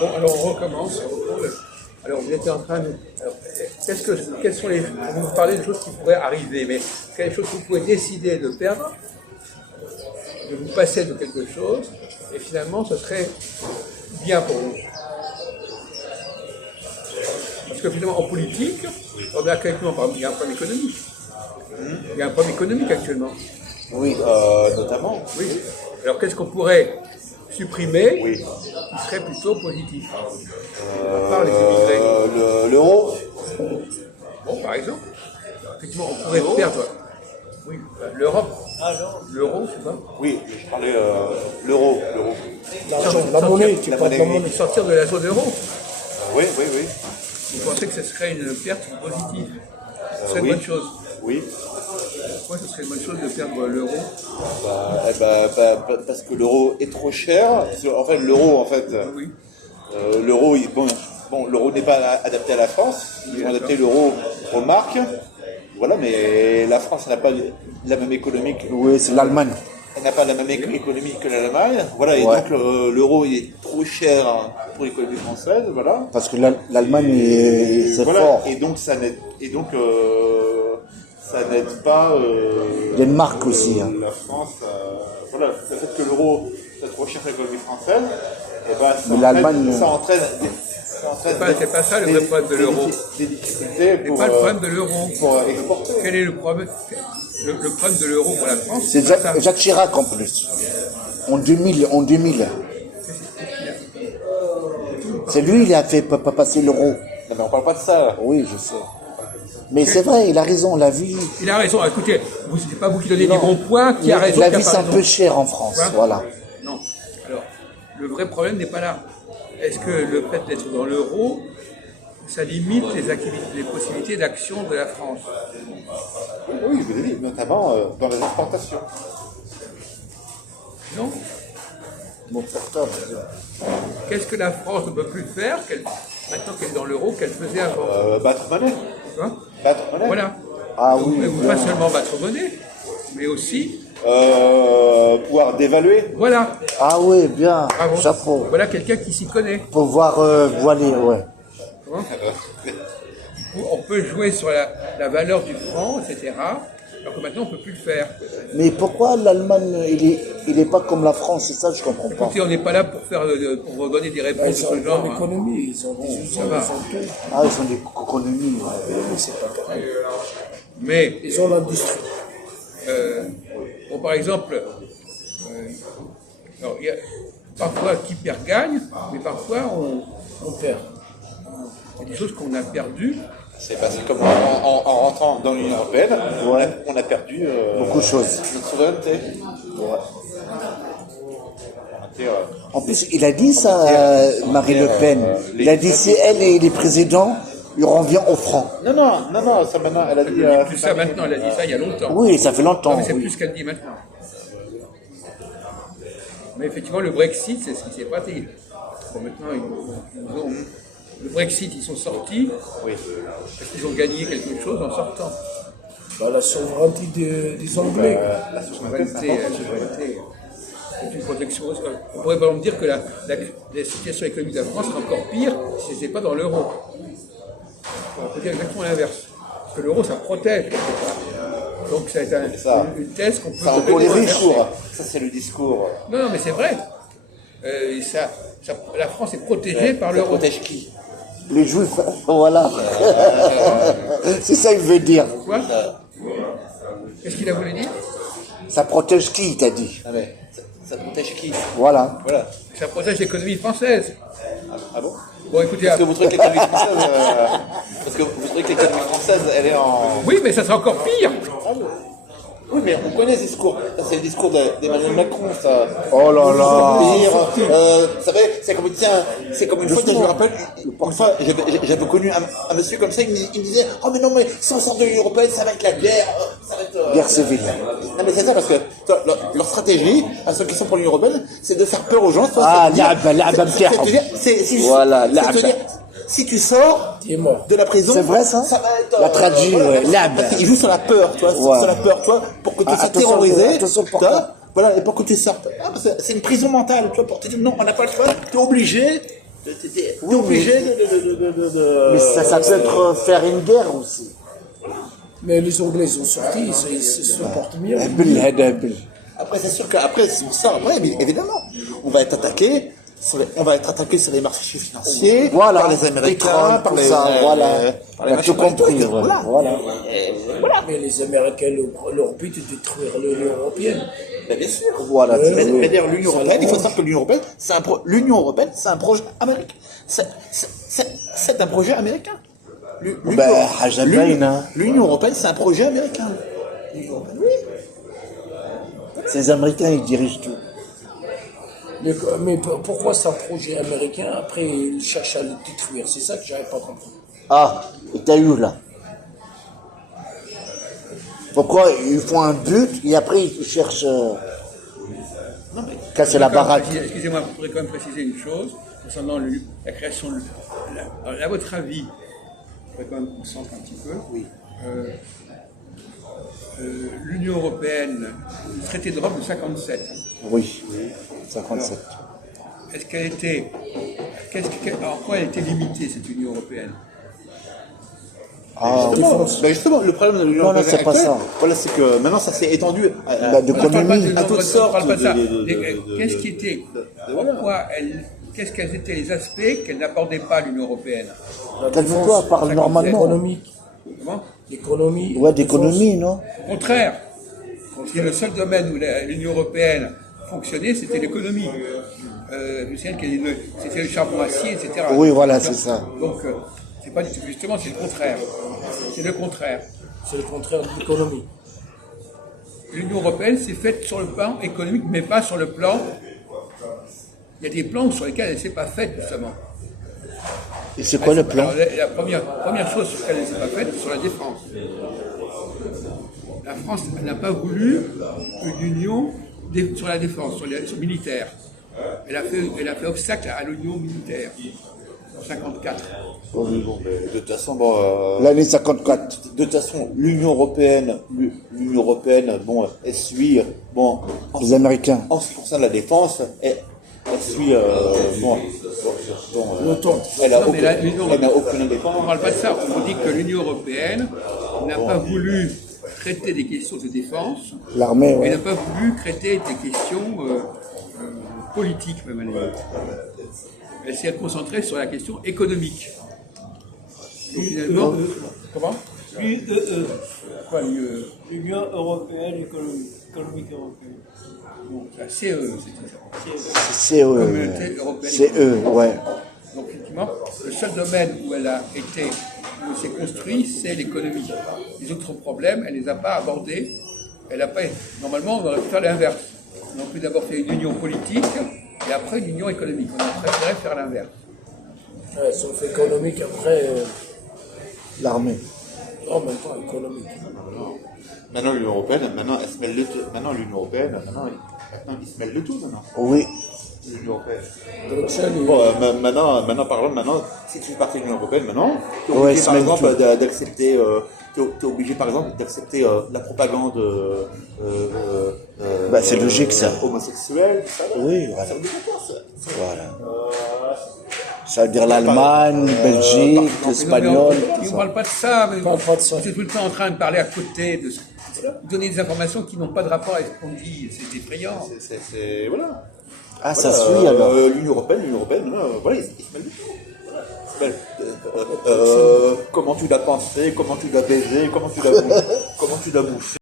Bon, alors on recommence. Alors vous étiez en train de... Alors, quelles sont les... Vous parlez de choses qui pourraient arriver, mais quelles choses que vous pouvez décider de perdre, de vous passer de quelque chose, et finalement ce serait bien pour vous. Parce que finalement en politique, on a actuellement, par exemple, il y a un problème économique. Il y a un problème économique actuellement. Oui, notamment. Oui. Alors qu'est-ce qu'on pourrait supprimer qui serait plutôt positif à part les immigrés. L'euro. Bon, par exemple, effectivement, on pourrait perdre l'Europe. L'euro, je sais pas. Oui, je parlais l'euro. La monnaie, tu parles de la monnaie. Sortir de la zone euro. Oui. Vous pensez que ce serait une perte positive? Ce serait une bonne chose. Oui. Pourquoi ce serait une bonne chose de perdre l'euro? Parce que l'euro est trop cher. En fait, l'euro, l'euro, l'euro n'est pas adapté à la France. Ils ont adapté l'euro aux marques. Voilà, mais la France n'a pas la même économie que... Oui, c'est l'Allemagne. Elle n'a pas la même économie que l'Allemagne. Voilà, et donc l'euro il est trop cher pour l'économie française. Voilà. Parce que l'Allemagne, c'est fort. Et donc ça n'aide pas. Il y a une marque aussi. La France, voilà, le fait que l'euro soit trop cher pour l'économie française, ça entraîne. C'est pas ça le vrai problème de l'euro. Des difficultés C'est pas le problème de l'euro. Pour exporter. Quel est le problème? Le problème de l'euro pour la France, C'est Jacques Chirac en plus. En 2000. C'est lui qui a fait passer l'euro. Non, mais on parle pas de ça. Oui, je sais. Mais c'est vrai, il a raison, la vie... Il a raison, écoutez, c'est pas vous qui donnez des bons points, qui a raison. La vie, c'est un peu cher en France, voilà. Non, alors, le vrai problème n'est pas là. Est-ce que le fait d'être dans l'euro, ça limite les possibilités d'action de la France? Oui, vous avez dit, notamment dans les exportations. Non. Mon portable. Qu'est-ce que la France ne peut plus faire, maintenant qu'elle est dans l'euro, qu'elle faisait avant? Battre monnaie. Hein? Battre monnaie. Voilà. Ah oui. Pas seulement battre monnaie, mais aussi... pouvoir dévaluer. Voilà. Ah oui, bien. Bravo. Chapeau. Voilà quelqu'un qui s'y connaît. Pouvoir voiler, ouais. On peut jouer sur la valeur du franc, etc. Alors que maintenant, on ne peut plus le faire. Mais pourquoi l'Allemagne, il est pas comme la France, c'est ça, je comprends pas. Écoutez, on n'est pas là pour pour donner des réponses de ce genre. l'économie, ils ont des usines, va. ils ont tout. Ah, ils ont des économies, ouais. Mais c'est pas pareil. Mais, Ils ont l'industrie. bon, par exemple, alors, il y a parfois qui perd gagne, mais parfois on perd. Il y a des choses qu'on a perdues. C'est parce que comme en rentrant dans l'Union européenne, on a perdu Beaucoup de choses. notre souveraineté. En plus, il a dit ça, Marie Le Pen. Il a dit si elle est président, il revient au franc. Non, ça maintenant, elle a dit... Plus ça maintenant, elle a dit ça il y a longtemps. Oui, ça fait longtemps. Non, mais c'est oui. plus ce qu'elle dit maintenant. Mais effectivement, le Brexit, c'est ce qui s'est passé. Bon, maintenant, le Brexit, ils sont sortis parce qu'ils ont gagné quelque chose en sortant. La souveraineté des Anglais. La souveraineté, c'est une protection. On pourrait par exemple dire que la situation économique de la France serait encore pire si ce n'était pas dans l'euro. On peut dire exactement l'inverse. Parce que l'euro, ça protège quelque part. Donc ça a été une thèse qu'on peut... Ça, pour les discours. Ça, c'est le discours. Non, mais c'est vrai. La France est protégée par l'euro. Ça protège qui? Les Juifs, voilà. C'est ça qu'il veut dire. Quoi? Qu'est-ce qu'il a voulu dire? Ça protège qui, t'as dit? Ah mais, ça protège qui? Voilà. Ça protège l'économie française. Ah bon? Bon, écoutez... Parce que vous trouvez que l'économie française... elle est en... Oui, mais ça sera encore pire. Oui, mais on connaît ce discours. Ça, c'est le discours d'Emmanuel Macron, ça. Oh là là. Vous savez, c'est comme une fois, je me rappelle, une fois, j'avais connu un monsieur comme ça, il me disait, oh mais non, mais si on sort de l'Union européenne, ça va être la guerre, ça va être... Guerre civile. Non mais c'est ça, parce que leur stratégie, à ceux qui sont pour l'Union européenne, c'est de faire peur aux gens. Ah, voilà, si tu sors de la prison, c'est vrai ça, ça va être la tragédie, il joue sur la peur, tu vois, sur la peur, tu vois, pour que tu sois terrorisé, voilà, et pour que tu sortes. C'est une prison mentale, tu vois, pour te dire non, on n'a pas le choix, tu es obligé T'es obligé de... Mais ça peut être faire une guerre aussi. Mais les Anglais sont sortis, ils se portent mieux. Après, c'est sûr qu'après, sur ça, après, évidemment, on va être attaqué sur les marchés financiers, Voilà. par les Américains, Pétrole, par tout les, ça, voilà. par les On a tout compris. Voilà. Voilà. Mais les Américains, leur but est de détruire l'Union européenne. Ben, bien sûr. Voilà. Mais d'ailleurs, l'Union européenne, il faut savoir que l'Union européenne, c'est un projet américain. C'est un projet américain. L'Union européenne, c'est un projet américain. L'Union européenne, oui. Ces Américains, ils dirigent tout. Mais pourquoi c'est un projet américain, après ils cherchent à le détruire? C'est ça que j'avais pas compris. Ah, et t'as eu là. Pourquoi ils font un but et après ils cherchent casser la baraque? Excusez-moi, je voudrais quand même préciser une chose concernant la création de... À votre avis, je voudrais quand même qu'on centre un petit peu. Oui. L'Union européenne, le traité d'Europe de 57. Oui, 57. Est-ce qu'elle était... En quoi elle était limitée, cette Union européenne? Justement, le problème de l'Union Non, européenne c'est pas actuelle, ça. voilà, c'est que maintenant ça s'est étendu D'économie. à toutes sortes parle pas de ça. de- Qu'est-ce qui était... Pourquoi elle... Qu'est-ce qu'elles étaient les aspects qu'elle n'abordait pas, l'Union européenne? Quelquefois, parle normalement. Économique. Comment? L'économie. Ouais, d'économie, non? Au contraire. Le seul domaine où l'Union européenne fonctionnait, c'était l'économie. Je me souviens c'était le charbon-acier, etc. Oui, voilà, c'est ça. Donc, c'est pas justement, c'est le contraire. C'est le contraire. C'est le contraire de l'économie. L'Union européenne s'est faite sur le plan économique, mais pas sur le plan... Il y a des plans sur lesquels elle ne s'est pas faite, justement. Et c'est quoi le plan? Alors, la première chose sur laquelle elle ne s'est pas faite, c'est sur la défense. La France n'a pas voulu une union sur la défense, sur militaire. Elle a fait obstacle à l'union militaire en 54. De toute façon, L'année 54. de toute façon, l'Union européenne, bon, elle suit, bon, Les Américains. en ce qui concerne la défense, elle suit, L'OTAN. elle n'a Non, mais l'Union aucune On ne indépendance. parle pas de ça. On dit que l'Union européenne n'a pas voulu traiter des questions de défense, L'armée, et ouais. n'a pas voulu traiter des questions politiques, même à la limite. Elle s'est concentrée sur la question économique. Donc finalement, comment? L'UEE, Quoi, l'UE? l'Union européenne économique européenne. La CE, c'était ça. C'est eux. Communauté européenne. C'est eux, ouais. Donc effectivement, le seul domaine où elle a été, où elle s'est construite, c'est l'économie. Les autres problèmes, elle ne les a pas abordés. Elle a pas, normalement, on aurait pu faire l'inverse. On aurait pu d'abord faire une union politique et après une union économique. On aurait préféré faire l'inverse. Ouais, sauf économique, après. L'armée. Non, même pas économique. Maintenant, l'Union européenne, maintenant, elle se mêle de tout. Maintenant, l'Union européenne, maintenant, ils se mêlent de tout, maintenant. Oui. L'Union européenne. Bruxelles, Bon, maintenant, par exemple, maintenant, si tu fais partie de l'Union européenne, maintenant, tu es Ouais, obligé, se par mêle exemple, tout. d'accepter, t'es obligé, par exemple, d'accepter la propagande C'est logique, ça. homosexuelle, ça. Oui, voilà. Ça veut dire quoi, ça Voilà. Ça veut dire l'Allemagne, Belgique, l'Espagnol. On ne parle pas de ça, mais parle pas de ça. vous êtes tout le temps en train de parler à côté, de donner des informations qui n'ont pas de rapport avec ce qu'on dit. C'est effrayant. C'est voilà. Ah, ça Voilà, suit alors. L'Union européenne, voilà, ils se mêlent du tout. Voilà. Comment tu l'as pensé, comment tu l'as baisé, comment tu l'as bouffé.